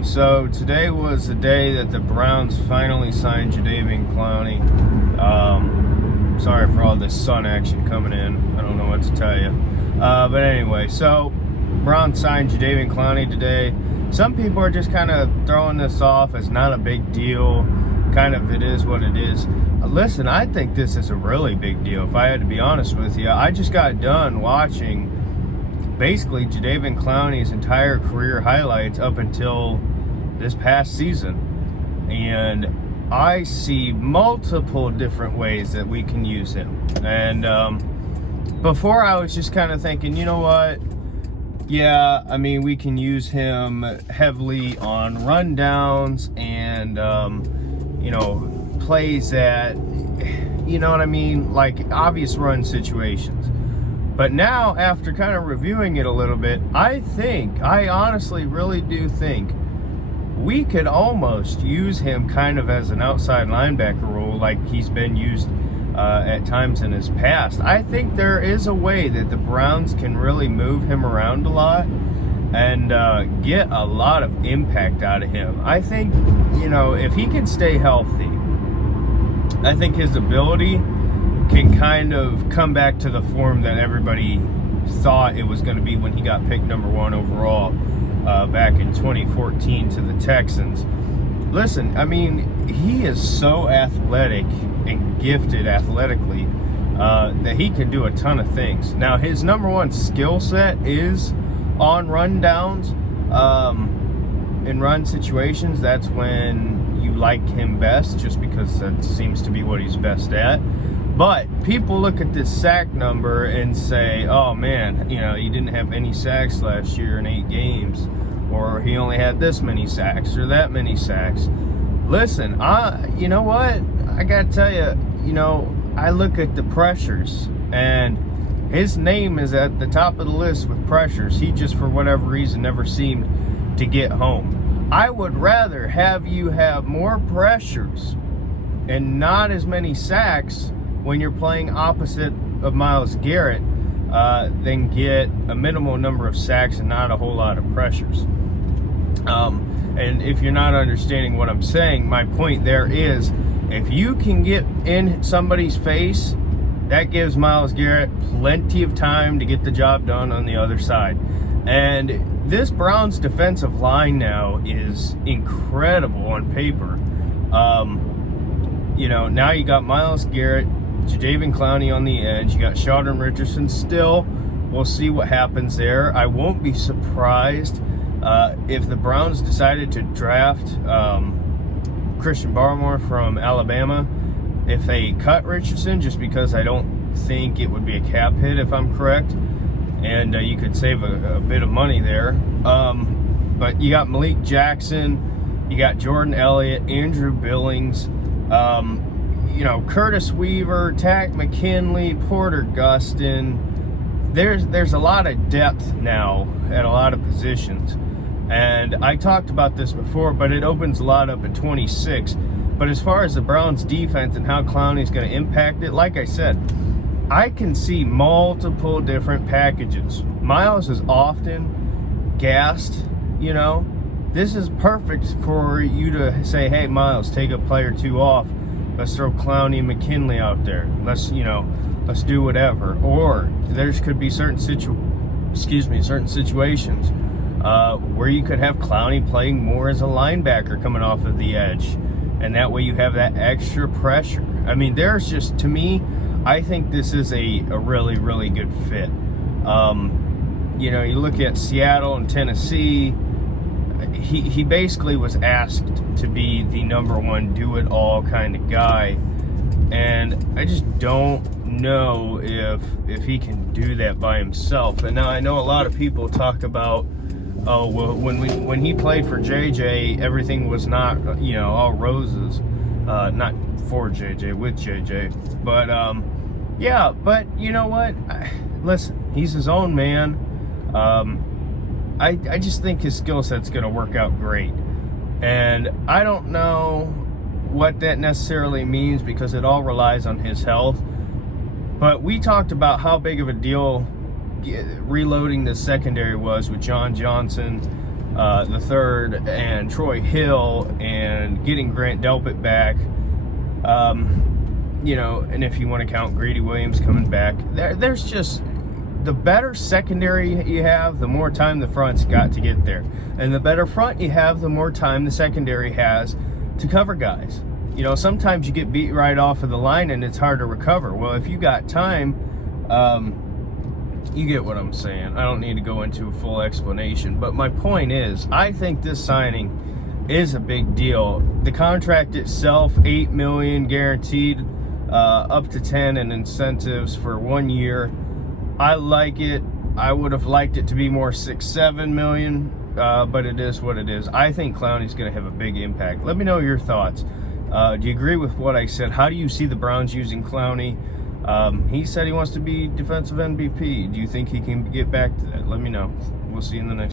everybody. So today was the day that the Browns finally signed Jadeveon Clowney. Sorry for all this sun action coming in. I don't know what to tell you. But anyway, so Browns signed Jadeveon Clowney today. Some people are just kind of throwing this off as not a big deal. Kind of it is what it is. Listen, I think this is a really big deal, if I had to be honest with you. I just got done watching basically Jadeveon Clowney's entire career highlights up until this past season, and I see multiple different ways that we can use him. And before I was just kind of thinking, you know what, yeah, I mean, we can use him heavily on rundowns and you know, plays that, you know what I mean, like obvious run situations. But now, after kind of reviewing it a little bit, I honestly really do think we could almost use him kind of as an outside linebacker role like he's been used at times in his past. I think there is a way that the Browns can really move him around a lot and get a lot of impact out of him. I think, you know, if he can stay healthy, I think his ability can kind of come back to the form that everybody thought it was going to be when he got picked number 1 overall back in 2014 to the Texans. Listen, I mean, he is so athletic and gifted athletically that he can do a ton of things. Now, his number 1 skill set is on run downs. In run situations, that's when you like him best, just because that seems to be what he's best at. But people look at this sack number and say, oh man, you know, he didn't have any sacks last year in 8 games, or he only had this many sacks or that many sacks. Listen, you know what? I gotta tell you, you know, I look at the pressures, and his name is at the top of the list with pressures. He just, for whatever reason, never seemed to get home. I would rather have you have more pressures and not as many sacks when you're playing opposite of Myles Garrett than get a minimal number of sacks and not a whole lot of pressures. And if you're not understanding what I'm saying, my point there is, if you can get in somebody's face, that gives Myles Garrett plenty of time to get the job done on the other side. And this Browns defensive line now is incredible on paper. You know, now you got Myles Garrett, Jadeveon Clowney on the edge. You got Sheldon, Richardson still. We'll see what happens there. I won't be surprised if the Browns decided to draft Christian Barmore from Alabama. If they cut Richardson, just because I don't think it would be a cap hit, if I'm correct. And you could save a bit of money there. But you got Malik Jackson. You got Jordan Elliott, Andrew Billings. You know, Curtis Weaver, Takk, McKinley, Porter Gustin. There's a lot of depth now at a lot of positions. And I talked about this before, but it opens a lot up at 26. But as far as the Browns defense and how Clowney's going to impact it, like I said, I can see multiple different packages. Myles is often gassed, you know. This is perfect for you to say, hey, Myles, take a play or 2 off. Let's throw Clowney and McKinley out there. Let's do whatever. Or there could be certain situations where you could have Clowney playing more as a linebacker coming off of the edge, and that way you have that extra pressure. I mean, there's just, to me, I think this is a really, really good fit. You know, you look at Seattle and Tennessee. He basically was asked to be the number 1 do-it-all kind of guy, and I just don't know if he can do that by himself. And now I know a lot of people talk about, oh, well, when he played for JJ, everything was not, you know, all roses. Not for JJ, with JJ. But, yeah, but you know what? Listen, he's his own man. I just think his skill set's going to work out great. And I don't know what that necessarily means because it all relies on his health. But we talked about how big of a deal reloading the secondary was with John Johnson, the third, and Troy Hill, and getting Grant Delpit back. You know, and if you want to count Grady Williams coming back, there's just, the better secondary you have, the more time the front's got to get there. And the better front you have, the more time the secondary has to cover guys. You know, sometimes you get beat right off of the line and it's hard to recover. Well, if you got time, you get what I'm saying. I don't need to go into a full explanation. But my point is, I think this signing is a big deal. The contract itself, $8 million guaranteed, up to 10 in incentives for 1 year. I like it. I would have liked it to be more 6-7 million, but it is what it is. I think Clowney's going to have a big impact. Let me know your thoughts. Do you agree with what I said? How do you see the Browns using Clowney? He said he wants to be defensive MVP. Do you think he can get back to that? Let me know. We'll see you in the next.